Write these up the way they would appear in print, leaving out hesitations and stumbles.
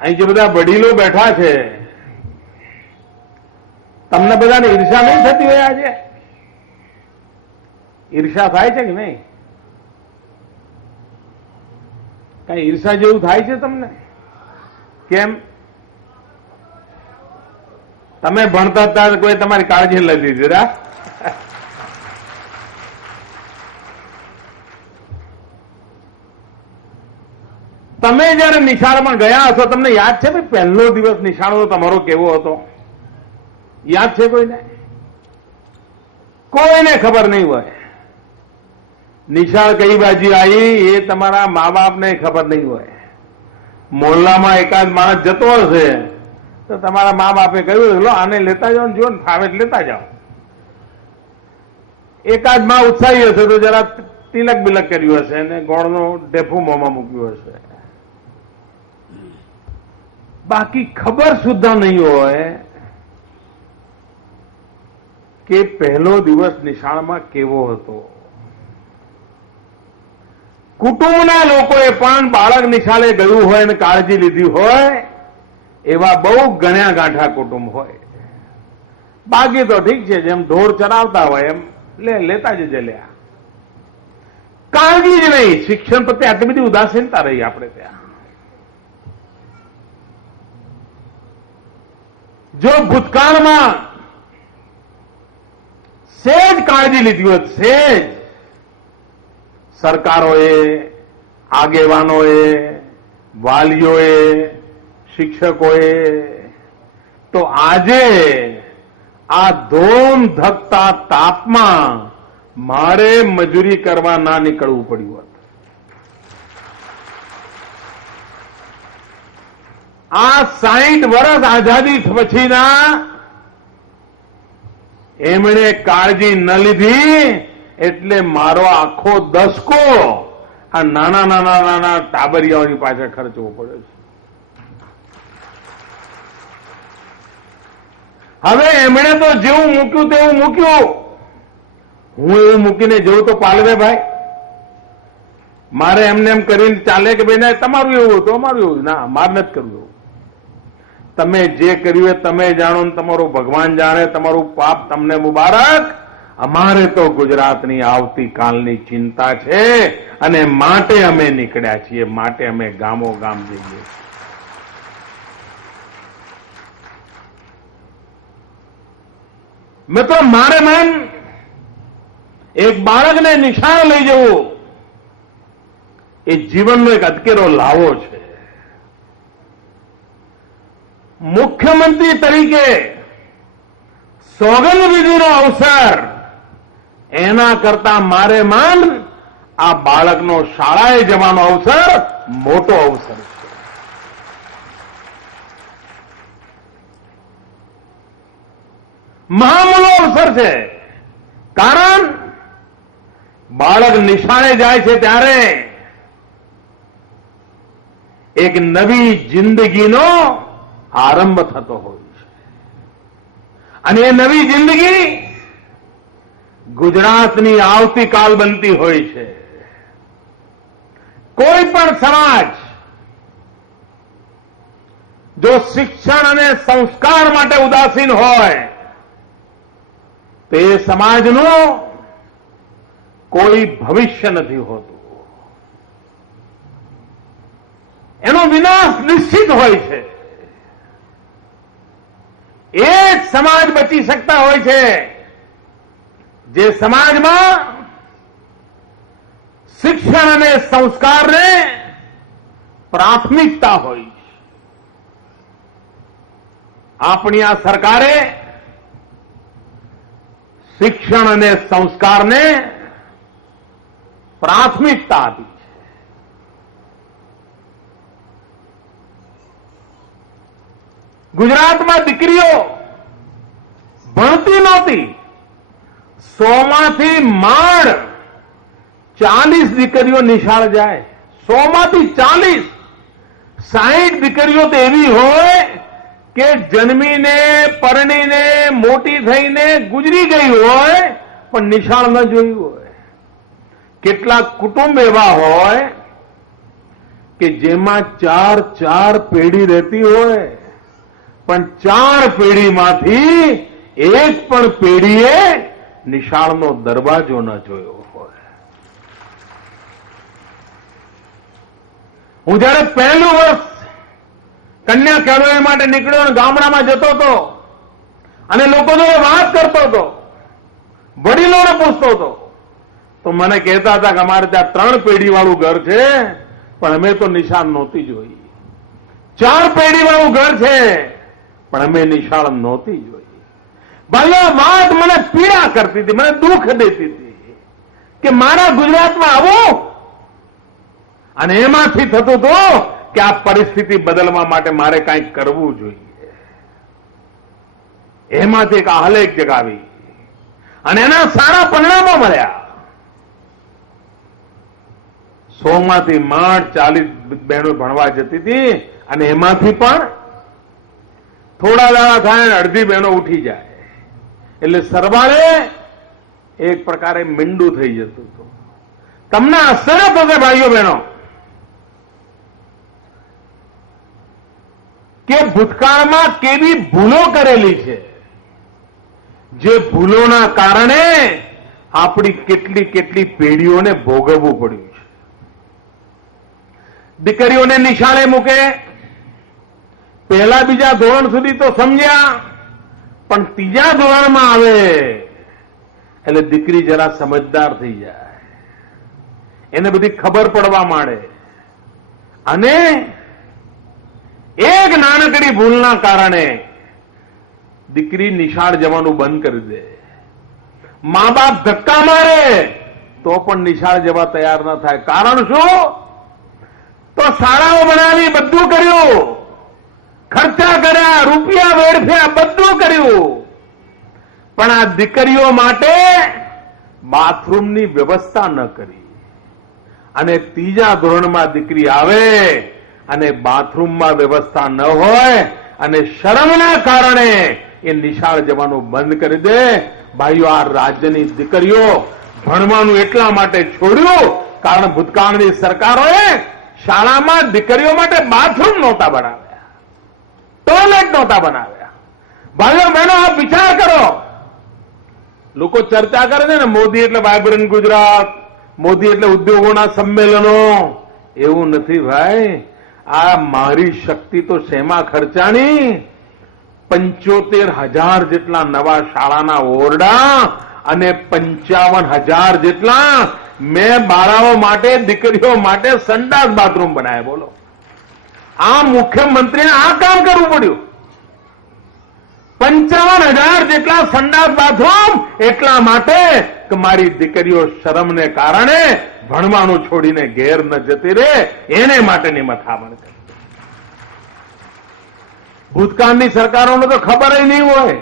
અહીં જે બધા વડીલો બેઠા છે, તમને બધાને ઈર્ષા નહીં થતી હોય? આજે ઈર્ષા થાય છે કે નહીં? કઈ ઈર્ષા જેવું થાય છે તમને? કેમ? તમે ભણતા હતા કોઈ તમારી કાળજી નથી જરા? તમે જયારે નિશાળમાં ગયા હશો, તમને યાદ છે ભાઈ પહેલો દિવસ નિશાળનો તમારો કેવો હતો? યાદ છે કોઈને? કોઈને ખબર નહીં હોય. નિશાળ કઈ બાજુ આવી એ તમારા મા બાપને ખબર નહીં હોય. મોહલ્લામાં એકાદ માણસ જતો હશે તો તમારા મા બાપે કહ્યું લો આને લેતા જાઓ ને, જો ને ફાવે લેતા જાઓ. એકાદ માં ઉત્સાહી હશે તો જરા તિલક બિલક કર્યું હશે અને ગોળનો ઢેફું મોંમાં મૂક્યું હશે. બાકી ખબર સુદ્ધા નહીં હોય કે પહેલો દિવસ નિશાળમાં કેવો હતો. કુટુંબના લોકોએ પણ બાળક નિશાળે ગયું હોય અને કાળજી લીધી હોય એવા બહુ ગણ્યા ગાંઠા કુટુંબ હોય. બાકી તો ઠીક છે, જેમ ઢોર ચરાવતા હોય એમ લેતા જજે લ્યા. કાળજી જ નહીં. શિક્ષણ પ્રત્યે આટલી બધી ઉદાસીનતા રહી આપણે ત્યાં. જો ભૂતકાળમાં સેજ કાળજી લીધી હોત, સેજ સરકારોએ, આગેવાનોએ, વાલીઓએ, શિક્ષકોએ, તો આજે આ ધોમ ધકતા તાપમાં મારે મજૂરી કરવા ના નીકળવું પડ્યું હોત. આ 60 વર્ષ આઝાદી પછીના એમણે કાળજી ન લીધી એટલે મારો આખો દસકો આ નાના નાના નાના ટાબરિયાઓની પાછળ ખર્ચવો પડ્યો છે. હવે એમણે તો જેવું મૂક્યું તેવું મૂક્યું. હું એવું મૂકીને જવું તો પાલવે ભાઈ? મારે એમને એમ કરીને ચાલે કે ભાઈ ના તમારું એવું હતું અમારું એવું? ના, મારે નથી કરવું. તમે જે કર્યું એ તમે જાણો ને તમારું ભગવાન જાણે. તમારું પાપ તમને મુબારક. અમારે તો ગુજરાતની આવતીકાલની ચિંતા છે અને માટે અમે નીકળ્યા છીએ. માટે અમે ગામો ગામ જઈએ. મિત્રો, મારે મન એક બાળકને નિશાળ લઈ જવું એ જીવનનો એક અદકેરો લાવો છે. મુખ્યમંત્રી તરીકે સોગંદવિધિનો અવસર એના કરતા મારે મન આ બાળકનો શાળાએ જવાનો અવસર મોટો અવસર છે. મહામૂલો અવસર છે. કારણ બાળક નિશાળે જાય છે ત્યારે એક નવી જિંદગીનો આરંભ થતો હોય છે. અને એ નવી જિંદગી ગુજરાતની આવતીકાલ બનતી હોય છે. કોઈ પણ સમાજ જો શિક્ષણ અને સંસ્કાર માટે ઉદાસીન હોય તો એ સમાજનું કોઈ ભવિષ્ય નથી હોતું. એનો વિનાશ નિશ્ચિત હોય છે. એ જ સમાજ બચી શકતા હોય છે જે સમાજમાં શિક્ષણ અને સંસ્કારને પ્રાથમિકતા હોય છે. આપણી આ સરકારે શિક્ષણ અને સંસ્કારને પ્રાથમિકતા આપી છે. ગુજરાતમાં દીકરીઓ ભણતી નહોતી. 100 માંથી માંડ 40 દીકરીઓ નિશાળ જાય. 100 માંથી 40. 60 દીકરીઓ તો એવી હોય કે જન્મીને, પરણીને, મોટી થઈને ગુજરી ગઈ હોય પણ નિશાળ ન જોયું હોય. કેટલાક કુટુંબ એવા હોય કે જેમાં ચાર પેઢી રહેતી હોય, પણ 4 પેઢીમાંથી એક પણ પેઢીએ નિશાળનો દરવાજો ન જોયો હોય. હું જયારે પહેલું વર્ષ કન્યા કેળવણી માટે નીકળ્યો અને ગામડામાં જતો હતો અને લોકો જોડે વાત કરતો હતો, વડીલોને પૂછતો હતો, તો મને કહેતા હતા કે અમારે ત્યાં 3 પેઢીવાળું ઘર છે, પણ અમે તો નિશાળ નહોતી જોઈ. 4 પેઢીવાળું ઘર છે, પણ અમે નિશાળ નહોતી જોઈ. ભાઈઓ, વાત મને પીડા કરતી હતી, મને દુઃખ દેતી હતી કે મારા ગુજરાતમાં આવું, અને એમાંથી થતું હતું કે આ પરિસ્થિતિ બદલવા માટે મારે કંઈક કરવું જોઈએ. એમાંથી એક આહલેખ જગાવી અને એના સારા પરિણામો મળ્યા. 100માંથી માંડ 40 બહેનો ભણવા જતી હતી, અને એમાંથી પણ થોડા દાડા થાય અને અડધી બહેનો ઉઠી જાય, એટલે સરવાળે એક પ્રકારે મીંડું થઈ જતું હતું. તમને આશ્ચર્ય થશે ભાઈઓ બહેનો કે ભૂતકાળમાં કેવી ભૂલો કરેલી છે, જે ભૂલોના કારણે આપણી કેટલી પેઢીઓને ભોગવવું પડ્યું છે. દીકરીઓને નિશાળે મૂકે, પહેલા બીજા ધોરણ સુધી તો સમજ્યા, પણ 3જા ધોરણમાં આવે એટલે દીકરી જરા સમજદાર થઈ જાય, એને બધી ખબર પડવા માંડે, અને એક નાનકડી ભૂલના કારણે દીકરી નિશાળ જવાનું બંધ કરી દે. મા બાપ ધક્કા મારે તો પણ નિશાળ જવા તૈયાર ન થાય. કારણ શું? તો શાળાઓ બનાવી, બધું કર્યું, ખર્ચા કર્યા, રૂપિયા વેડફ્યા, બધું કર્યું, પણ આ દીકરીઓ માટે બાથરૂમની વ્યવસ્થા ન કરી. અને 3જા ધોરણમાં દીકરી આવે અને બાથરૂમમાં વ્યવસ્થા ન હોય અને શરમના કારણે એ નિશાળ જવાનું બંધ કરી દે. ભાઈઓ, આ રાજ્યની દીકરીઓ ભણવાનું એટલા માટે છોડ્યું કારણ ભૂતકાળની સરકારોએ શાળામાં દીકરીઓ માટે બાથરૂમ નહોતા બનાવ્યા, ટોયલેટ નહોતા બનાવ્યા. ભાઈઓ બહેનો, આપ વિચાર કરો. લોકો ચર્ચા કરે છે ને, મોદી એટલે વાયબ્રન્ટ ગુજરાત, મોદી એટલે ઉદ્યોગોના સંમેલનો. એવું નથી ભાઈ. આ મારી શક્તિ તો શેમાં ખર્ચાણી? 75,000 જેટલા નવા શાળાના ઓરડા અને 55,000 જેટલા મેં બાળાઓ માટે, દીકરીઓ માટે સંડાસ બાથરૂમ બનાવ્યા. બોલો, આ મુખ્યમંત્રીને આ કામ કરવું પડ્યું. 55,000 જેટલા સંડાસ બાથરૂમ એટલા માટે કે મારી દીકરીઓ શરમને કારણે ભણવાનું છોડીને ઘેર ન જતી રહે, એને માટેની મથામણ કરી. ભૂતકાળની સરકારોને તો ખબર નહીં હોય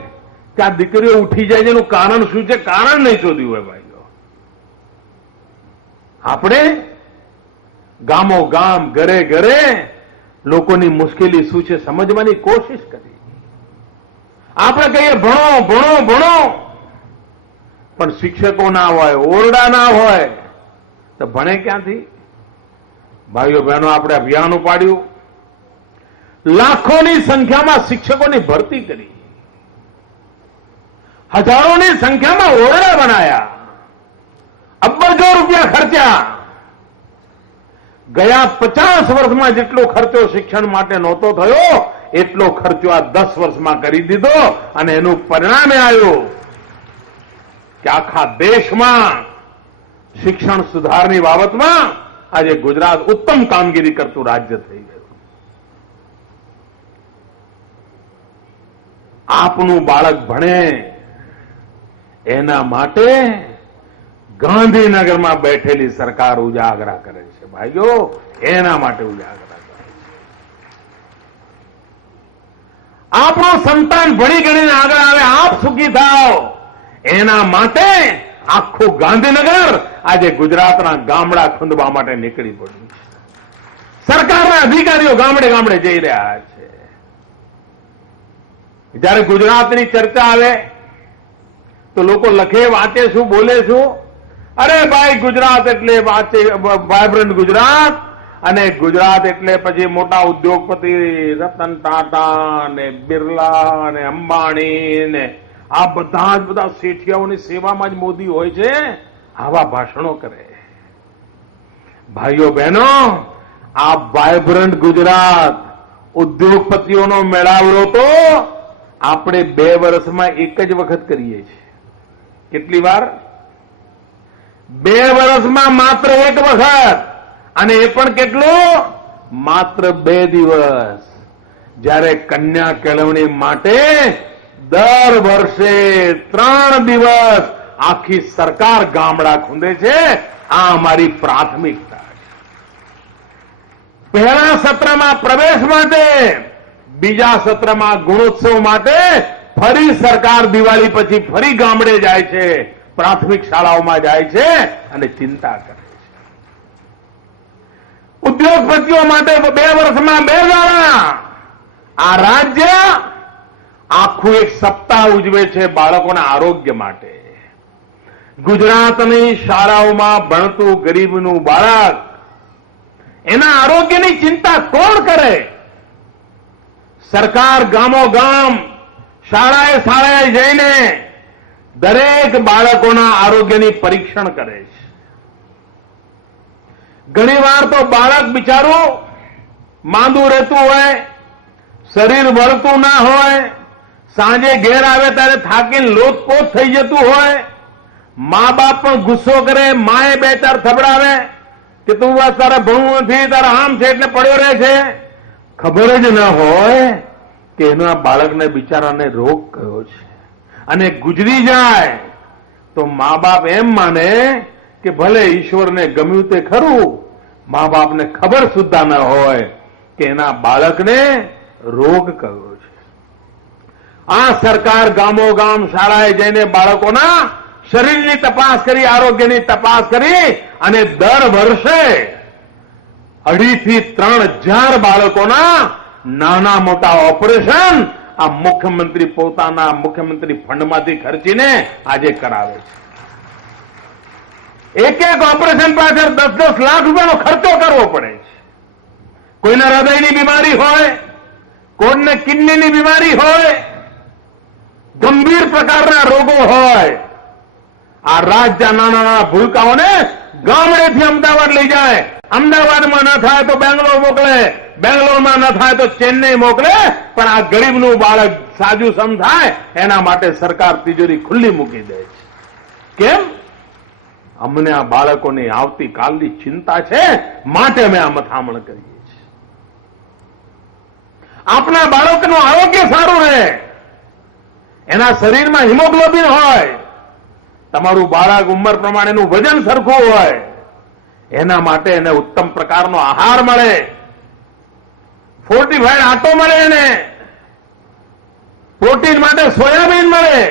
કે આ દીકરીઓ ઉઠી જાય છે, એનું કારણ શું છે? કારણ નહીં શોધ્યું હોય. ભાઈઓ, આપણે ગામો ગામ, ઘરે ઘરે લોકોની મુશ્કેલી શું છે સમજવાની કોશિશ કરી. આપણે કહીએ ભણો ભણો ભણો, પણ શિક્ષકો ના હોય, ઓરડા ના હોય તો ભણે ક્યાંથી? ભાઈઓ બહેનો, આપણે અભિયાન ઉપાડ્યું, લાખોની સંખ્યામાં શિક્ષકોની ભરતી કરી, હજારોની સંખ્યામાં ઓરડા બનાયા, અબજો રૂપિયા ખર્ચ્યા. ગયા 50 વર્ષમાં જેટલો ખર્ચો શિક્ષણ માટે નહોતો થયો એટલો ખર્ચો આ 10 વર્ષમાં કરી દીધો, અને એનું પરિણામ એ આવ્યું કે આખા દેશમાં શિક્ષણ સુધારની બાબતમાં આજે ગુજરાત ઉત્તમ કામગીરી કરતું રાજ્ય થઈ ગયું. આપનું બાળક ભણે એના માટે ગાંધીનગરમાં બેઠેલી સરકાર ઉજાગરા કરે છે. ભાઈઓ, એના માટે ઉજાગરા કરે છે. આપણું સંતાન ભણી ગણીને આગળ આવે, આપ સુખી થાઓ, એના માટે આખું ગાંધીનગર આજે ગુજરાતના ગામડા ખુંદવા માટે નીકળી પડ્યું છે. સરકારના અધિકારીઓ ગામડે ગામડે જઈ રહ્યા છે. જ્યારે ગુજરાતની ચર્ચા આવે તો લોકો લખે, વાંચે શું, બોલે શું? અરે ભાઈ, ગુજરાત એટલે વાંચે વાયબ્રન્ટ ગુજરાત, અને ગુજરાત એટલે પછી મોટા ઉદ્યોગપતિ રતન ટાટા ને બિરલા ને અંબાણી ને આ બધા શેઠિયાઓની સેવામાં જ મોદી હોય છે. આવા ભાષણો કરે. ભાઈઓ બહેનો, આ વાયબ્રન્ટ ગુજરાત ઉદ્યોગપતિઓનો મેળાવડો તો આપણે 2 વર્ષમાં એક જ વખત કરીએ છીએ. કેટલી વાર? 2 વર્ષમાં માત્ર એક વખત, અને એ પણ કેટલું? માત્ર 2 દિવસ. જ્યારે કન્યા કેળવણી માટે દર વર્ષે 3 દિવસ આખી સરકાર ગામડા ખૂંદે છે. આ અમારી પ્રાથમિકતા છે. પહેલા સત્રમાં પ્રવેશ માટે, બીજા સત્રમાં ગુણોત્સવ માટે ફરી સરકાર દિવાળી પછી ફરી ગામડે જાય છે, પ્રાથમિક શાળાઓમાં જાય છે અને ચિંતા કરે છે. ઉદ્યોગપતિઓ માટે 2 વર્ષમાં 2 દાડા આ રાજ્ય આખું એક સપ્તાહ ઉજવે છે બાળકોના આરોગ્ય માટે. ગુજરાતની શાળાઓમાં ભણતું ગરીબનું બાળક, એના આરોગ્યની ચિંતા કોણ કરે? સરકાર ગામો ગામ, શાળાએ જઈને દરેક બાળકોના આરોગ્યની પરીક્ષણ કરે છે. ઘણીવાર તો બાળક બિચારું માંદું રહેતું હોય, શરીર વળતું ના હોય, સાંજે ઘેર આવે ત્યારે થાકીને લોથપોથ થઈ જતું હોય, મા બાપ પણ ગુસ્સો કરે, માએ 2-4 થબડાવે કે તું બસ તારે ભણવું નથી, તારા આમ છે એટલે પડ્યો રહે છે. ખબર જ ન હોય કે એના બાળકને બિચારાને રોગ કયો છે, અને ગુજરી જાય તો મા બાપ એમ માને કે ભલે ઈશ્વરને ગમ્યું તે ખરું, મા બાપને ખબર સુદ્ધા ન હોય કે એના બાળકને રોગ કયો છે. આ સરકાર ગામો ગામ, શાળાએ જઈને બાળકોના શરીરની તપાસ કરી, આરોગ્યની તપાસ કરી, અને દર વર્ષે 2,500 થી 3,000 બાળકોના નાના મોટા ઓપરેશન આ મુખ્યમંત્રી પોતાના મુખ્યમંત્રી ફંડમાંથી ખર્ચીને આજે કરાવે છે. એક ઓપરેશન પાછળ 10-10 લાખ રૂપિયાનો ખર્ચો કરવો પડે છે. કોઈને હૃદયની બીમારી હોય, કોઈને કિડનીની બીમારી હોય, ગંભીર પ્રકારના રોગો હોય, આ રાજ્ય નાના ભૂલકાઓને ગામડેથી અમદાવાદ લઈ જાય, અમદાવાદમાં ન થાય તો બેંગ્લોર મોકલે, બેંગ્લોરમાં ન થાય તો ચેન્નઈ મોકલે, પણ આ ગરીબનું બાળક સાજુ સમ થાય એના માટે સરકાર તિજોરી ખુલ્લી મૂકી દે છે. કેમ? અમને આ બાળકોની આવતીકાલની ચિંતા છે, માટે અમે આ મથામણ કરીએ છીએ. આપણા બાળકનું આરોગ્ય સારું રહે, એના શરીરમાં હિમોગ્લોબિન હોય, તમારું બાળક ઉંમર પ્રમાણેનું વજન સરખું હોય, એના માટે એને ઉત્તમ પ્રકારનો આહાર મળે, ફોર્ટિફાઈડ આટો મળે, એને પ્રોટીન માટે સોયાબીન મળે,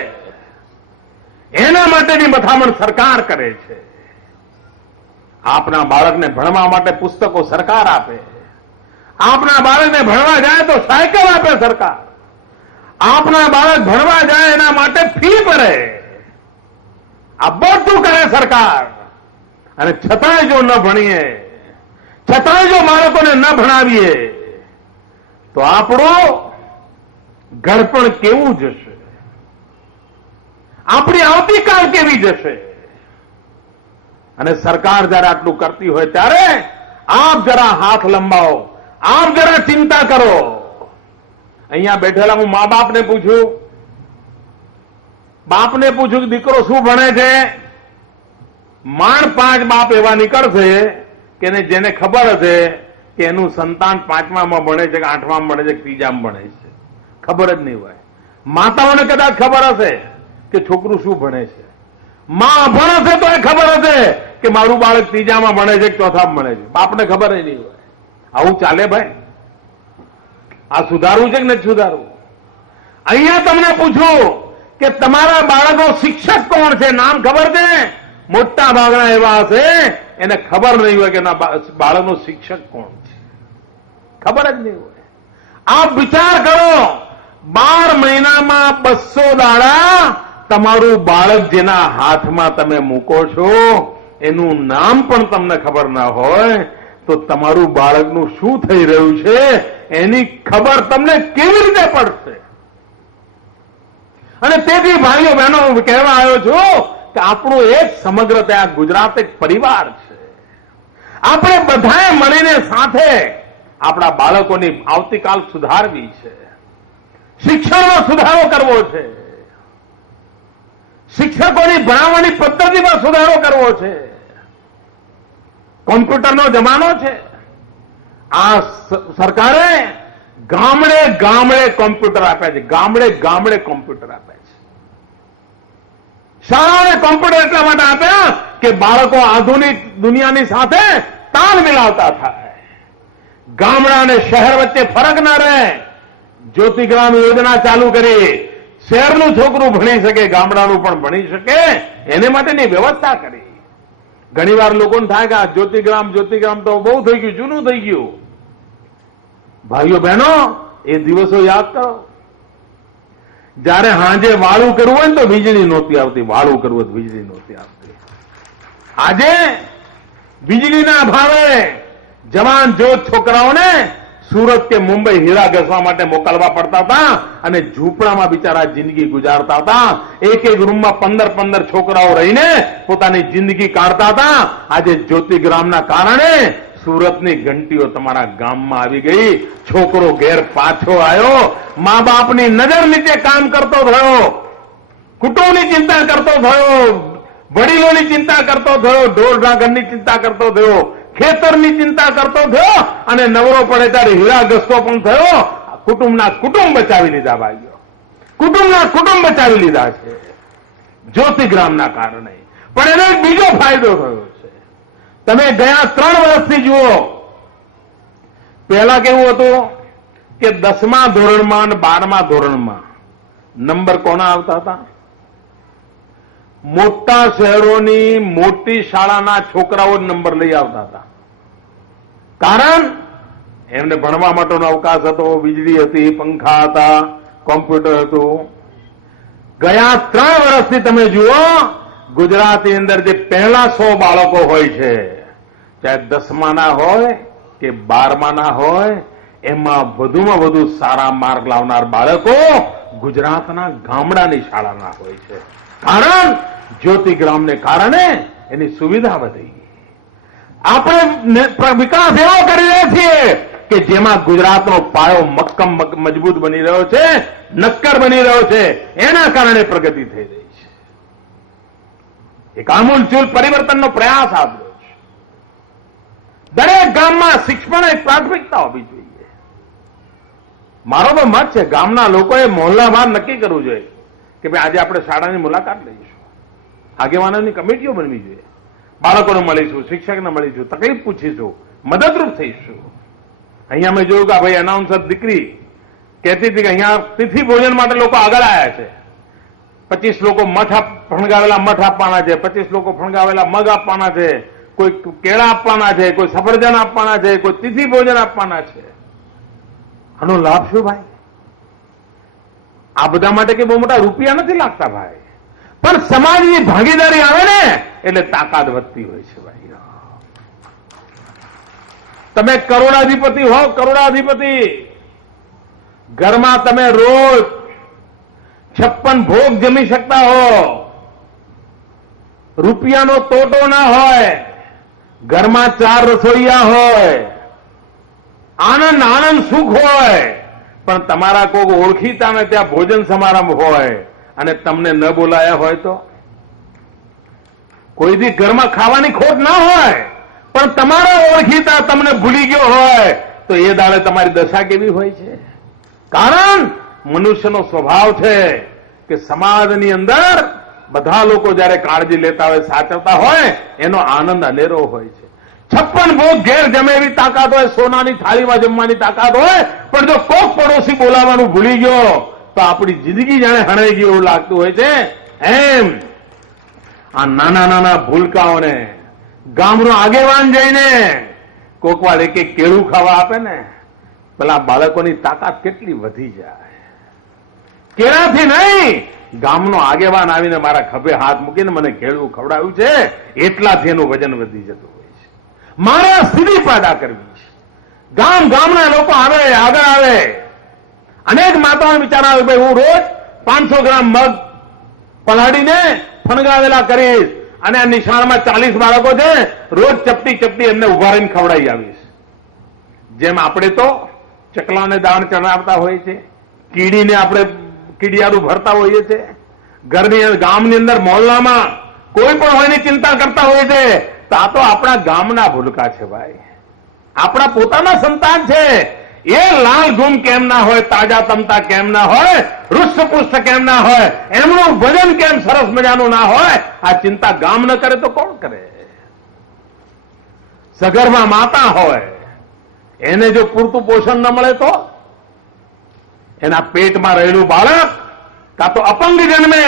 એના માટેની મથામણ સરકાર કરે છે. આપના બાળકને ભણવા માટે પુસ્તકો સરકાર આપે, આપના બાળકને ભણવા જાય તો સાયકલ આપે સરકાર, આપના બાળક ભણવા જાય એના માટે ફી ભરે, આ બધું કરે સરકાર. અને છતાંય જો ન ભણીએ, છતાંય જો બાળકોને ન ભણાવીએ તો આપણું ઘડપણ કેવું જશે, આપણી આવતીકાલ કેવી જશે? અને સરકાર જયારે આટલું કરતી હોય ત્યારે આપ જરા હાથ લંબાવો, આપ જરા ચિંતા કરો. અહીંયા બેઠેલા હું મા બાપને પૂછ્યું કે દીકરો શું ભણે છે? માંડ 5 બાપ એવા નીકળશે કે જેને ખબર હશે કે એનું સંતાન 5મામાં ભણે છે કે 8મામાં ભણે છે કે 3જામાં ભણે છે. ખબર જ નહીં હોય. માતાઓને કદાચ ખબર હશે કે છોકરું શું ભણે છે, માં અભણ હશે તો એ ખબર હશે કે મારું બાળક 3જામાં ભણે છે કે 4થામાં ભણે છે. બાપને ખબર જ નહીં હોય. આવું ચાલે ભાઈ? આ સુધારવું છે કે નથી સુધારવું? અહીંયા તમને પૂછું કે તમારા બાળકો શિક્ષક કોણ છે, નામ ખબર છે? મોટા ભાગના એવા હશે એને ખબર નહીં હોય કે બાળકનો શિક્ષક કોણ છે, ખબર જ નહીં હોય. આપ વિચાર કરો, 12 મહિનામાં 200 દાડા તમારું બાળક જેના હાથમાં તમે મૂકો છો એનું નામ પણ તમને ખબર ના હોય તો તો તમારું બાળકનું શું થઈ રહ્યું છે એની ખબર તમને કેવી રીતે પડશે? અને તેથી ભાઈઓ બહેનો હું કહેવા આવ્યો છું કે આપણું એક સમગ્ર ત્યાં ગુજરાત એક પરિવાર છે. આપણે બધાએ મળીને સાથે આપણા બાળકોની આવતીકાલ સુધારવી છે. શિક્ષણમાં સુધારો કરવો છે. શિક્ષકોની ભણાવવાની પદ્ધતિમાં સુધારો કરવો છે. કોમ્પ્યુટરનો જમાનો છે. આ સરકારે ગામડે ગામડે કોમ્પ્યુટર આપ્યા છે. ગામડે ગામડે કોમ્પ્યુટર આપ્યા છે. શાળાઓને કોમ્પ્યુટર એટલા માટે આપ્યા કે બાળકો આધુનિક દુનિયાની સાથે તાલ મિલાવતા થાય. ગામડા અને શહેર વચ્ચે ફરક ના રહે. જ્યોતિગ્રામ યોજના ચાલુ કરી. શહેરનું છોકરું ભણી શકે, ગામડાનું પણ ભણી શકે, એને માટેની વ્યવસ્થા કરી. ઘણીવાર લોકોને થાય કે આ જ્યોતિગ્રામ તો બહુ થઈ ગયું, જૂનું થઈ ગયું. ભાઈઓ બહેનો, એ દિવસો યાદ કરો જ્યારે હાંજે વાળું કરવું હોય ને તો વીજળી નહોતી આવતી. વાળું કરવું હોય તો વીજળી નહોતી આવતી. આજે વીજળીના અભાવે જવાન જોત છોકરાઓને સુરત કે મુંબઈ હીરા ઘસવા માટે મોકલવા પડતા હતા અને ઝૂંપડામાં બિચારા જિંદગી ગુજારતા હતા. એક એક રૂમમાં 15 છોકરાઓ રહીને પોતાની જિંદગી કાઢતા હતા. આજે જ્યોતિગ્રામના કારણે સુરતની ઘંટીઓ તમારા ગામમાં આવી ગઈ. છોકરો ઘેર પાછો આવ્યો, મા બાપની નજર નીચે કામ કરતો થયો, કુટુંબની ચિંતા કરતો થયો, વડીલોની ચિંતા કરતો થયો, ઢોર ઢાંકરની ચિંતા કરતો થયો, ખેતરની ચિંતા કરતો થયો અને નવરો પડે ત્યારે હીરા ઘસતો પણ થયો. કુટુંબ બચાવી લીધા ભાઈઓ, કુટુંબ બચાવી લીધા છે જ્યોતિગ્રામના કારણે. પણ એનો એક બીજો ફાયદો થયો છે. તમે ગયા 3 વર્ષથી જુઓ. પહેલા કેવું હતું કે 10મા ધોરણમાં અને 12મા ધોરણમાં નંબર કોના આવતા હતા? મોટા શહેરોની મોટી શાળાના છોકરાઓ નંબર લઈ આવતા હતા. કારણ એમને ભણવા માટેનો અવકાશ હતો, વીજળી હતી, પંખા હતા, કોમ્પ્યુટર હતું. ગયા 3 વર્ષથી તમે જુઓ, ગુજરાતની અંદર જે પહેલા 100 બાળકો હોય છે, ચાહે 10માના હોય કે 12માના હોય, એમાં વધુમાં વધુ સારા માર્ક લાવનાર બાળકો ગુજરાતના ગામડાની શાળાના હોય છે. કારણ જ્યોતિગ્રામને કારણે એની સુવિધા વધી. આપણે વિકાસ એવો કરી રહ્યા છીએ કે જેમાં ગુજરાતનો પાયો મજબૂત બની રહ્યો છે, નક્કર બની રહ્યો છે. એના કારણે પ્રગતિ થઈ રહી છે. એક આમૂલચૂલ પરિવર્તનનો પ્રયાસ આવ્યો છે. દરેક ગામમાં શિક્ષણ એક પ્રાથમિકતા હોવી જોઈએ. મારો તો મત છે, ગામના લોકોએ મોહલ્લાવાર નક્કી કરવું જોઈએ કે ભાઈ આજે આપણે શાળાની મુલાકાત લઈશું, આગેવાનોની કમિટીઓ બનવી જોઈએ, બાળકોને મળીશું, શિક્ષકને મળીશું, તકલીફ પૂછીશું, મદદરૂપ થઈશું. અહીંયા મેં જોયું કે ભાઈ એનાઉન્સર દીકરી કહેતી હતી કે અહીંયા તિથિ ભોજન માટે લોકો આગળ આવ્યા છે. 25 લોકો ફણગાવેલા મઠ આપવાના છે, 25 લોકો ફણગાવેલા મગ આપવાના છે, કોઈ કેળા આપવાના છે, કોઈ સફરજન આપવાના છે, કોઈ તિથિ ભોજન આપવાના છે. આનો લાભ શું ભાઈ? આ બધા માટે કે બહુ મોટા રૂપિયા નથી લાગતા ભાઈ, પણ સમાજની ભાગીદારી આવે ને એટલે તાકાત વધતી હોય છે ભાઈ. તમે કરોડાધિપતિ હો, કરોડાધિપતિ, ઘરમાં તમે રોજ 56 ભોગ જમી શકતા હો, રૂપિયાનો તોટો ના હોય, ઘરમાં 4 રસોઈયા હોય, આનંદ સુખ હોય, પણ તમારા કોઈક ઓળખીતાને ત્યાં ભોજન સમારંભ હોય અને તમને ન બોલાયા હોય તો? કોઈ દી ઘરમાં ખાવાની ખોટ ના હોય, પણ તમારા ઓળખીતા તમને ભૂલી ગયો હોય તો એ દાડે તમારી દશા કેવી હોય છે? કારણ મનુષ્યનો સ્વભાવ છે કે સમાજની અંદર બધા લોકો જયારે કાળજી લેતા હોય, સાચવતા હોય, એનો આનંદ અનેરો હોય છે. 56 ભોગ ઘેર જમે એવી તાકાત હોય, સોનાની થાળીમાં જમવાની તાકાત હોય, પણ જો કોક પડોશી બોલાવવાનું ભૂલી ગયો તો આપણી જિંદગી જાણે હણાઈ ગઈ એવું લાગતું હોય છે. એમ આ નાના નાના ભૂલકાઓને ગામનો આગેવાન જઈને કોકવાર એક કેળું ખાવા આપે ને, પેલા બાળકોની તાકાત કેટલી વધી જાય. કેળાથી નહીં, ગામનો આગેવાન આવીને મારા ખભે હાથ મૂકીને મને કેળું ખવડાવ્યું છે એટલાથી એનું વજન વધી જતું હોય છે. મારે આ સ્થિતિ પેદા કરવી છે. ગામ ગામના લોકો આવે, આગળ આવે. અનેક માતાઓને વિચાર આવે, ભાઈ હું રોજ 500 ગ્રામ મગ પલાળીને ફણગાવેલા કરીશ અને આ નિશાળમાં 40 બાળકો છે, રોજ ચપટી ચપટી એમને ઉભા રહીને ખવડાવી આવીશ. જેમ આપણે તો ચકલાને દાણ ચડાવતા હોઈએ છીએ, કીડીને આપણે કીડિયારું ભરતા હોઈએ છીએ, ઘરની ગામની અંદર મોહલ્લામાં કોઈ પણ હોયની ચિંતા કરતા હોઈએ છે, તો આ તો આપણા ગામના ભૂલકા છે ભાઈ, આપણા પોતાના સંતાન છે. એ લાલ ગુમ કેમ ના હોય, તાજા તમતા કેમ ના હોય, રૂષ્ટપુષ્ટ કેમ ના હોય, એમનું વજન કેમ સરસ મજાનું ના હોય, આ ચિંતા ગામ ન કરે તો કોણ કરે? સગર્ભા માતા હોય, એને જો પૂરતું પોષણ ન મળે તો એના પેટમાં રહેલું બાળક કાં તો અપંગ જન્મે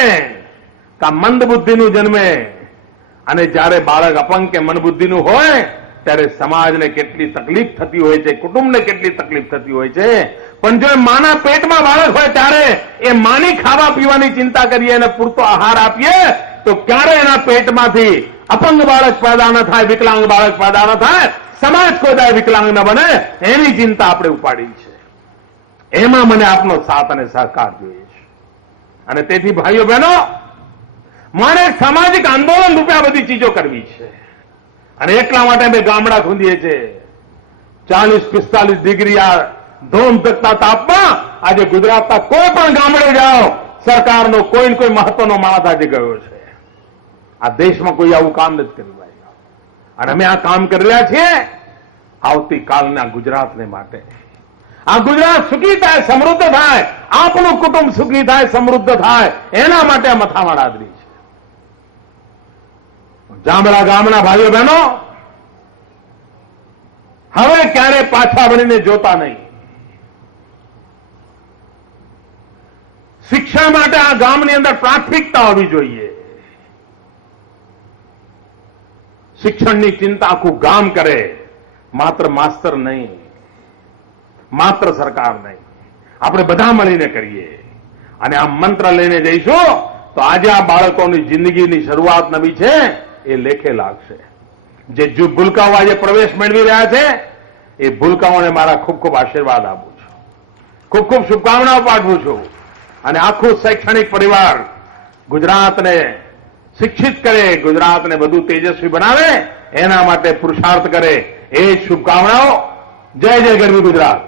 કાં મંદ બુદ્ધિનું જન્મે. અને જ્યારે બાળક અપંગ કે મંદ બુદ્ધિનું હોય ત્યારે સમાજને કેટલી તકલીફ થતી હોય છે, કુટુંબને કેટલી તકલીફ થતી હોય છે. પણ જો માના પેટમાં બાળક હોય ત્યારે એ માની ખાવા પીવાની ચિંતા કરીએ અને પૂરતો આહાર આપીએ તો ક્યારે એના પેટમાંથી અપંગ બાળક પેદા ન થાય, વિકલાંગ બાળક પેદા ન થાય, સમાજ કોઈ વિકલાંગ ન બને, એની ચિંતા આપણે ઉપાડી છે. એમાં મને આપનો સાથ અને સહકાર જોઈએ છે. અને તેથી ભાઈઓ બહેનો, મારે એક સામાજિક આંદોલન રૂપે આ બધી ચીજો કરવી છે. અને એટલા માટે અમે ગામડા ખૂંદીએ છીએ. 40-45 ડિગ્રી આ ધોમ ધકતા તાપમાં આજે ગુજરાતના કોઈ પણ ગામડે જાઓ, સરકારનો કોઈ ને કોઈ મહત્વનો માણસ આજે ગયો છે. આ દેશમાં કોઈ આવું કામ નથી કર્યું ભાઈ. અને અમે આ કામ કરી રહ્યા છીએ આવતીકાલના ગુજરાતને માટે. આ ગુજરાત સુખી થાય, સમૃદ્ધ થાય, આપણું કુટુંબ સુખી થાય, સમૃદ્ધ થાય, એના માટે આ મથામણ આદરી છે. જાંબલા ગામના ભાઈઓ બહેનો, હવે ક્યારે પાછા વળીને જોતા નહીં. શિક્ષણ માટે આ ગામની અંદર પ્રાથમિકતા હોવી જોઈએ. શિક્ષણની ચિંતા આખું ગામ કરે, માત્ર માસ્તર નહીં, માત્ર સરકાર નહીં, આપણે બધા મળીને કરીએ. અને આ મંત્ર લઈને જઈશું તો આજે આ બાળકોની જિંદગીની શરૂઆત નવી છે એ લેખે લાગશે. જે ભૂલકાઓ આજે પ્રવેશ મેળવી રહ્યા છે એ ભૂલકાઓને મારા ખૂબ ખૂબ આશીર્વાદ આપું છું, ખૂબ ખૂબ શુભકામનાઓ પાઠવું છું. અને આખું શૈક્ષણિક પરિવાર ગુજરાતને શિક્ષિત કરે, ગુજરાતને વધુ તેજસ્વી બનાવે, એના માટે પુરુષાર્થ કરે, એ શુભકામનાઓ. જય જય ગરવી ગુજરાત.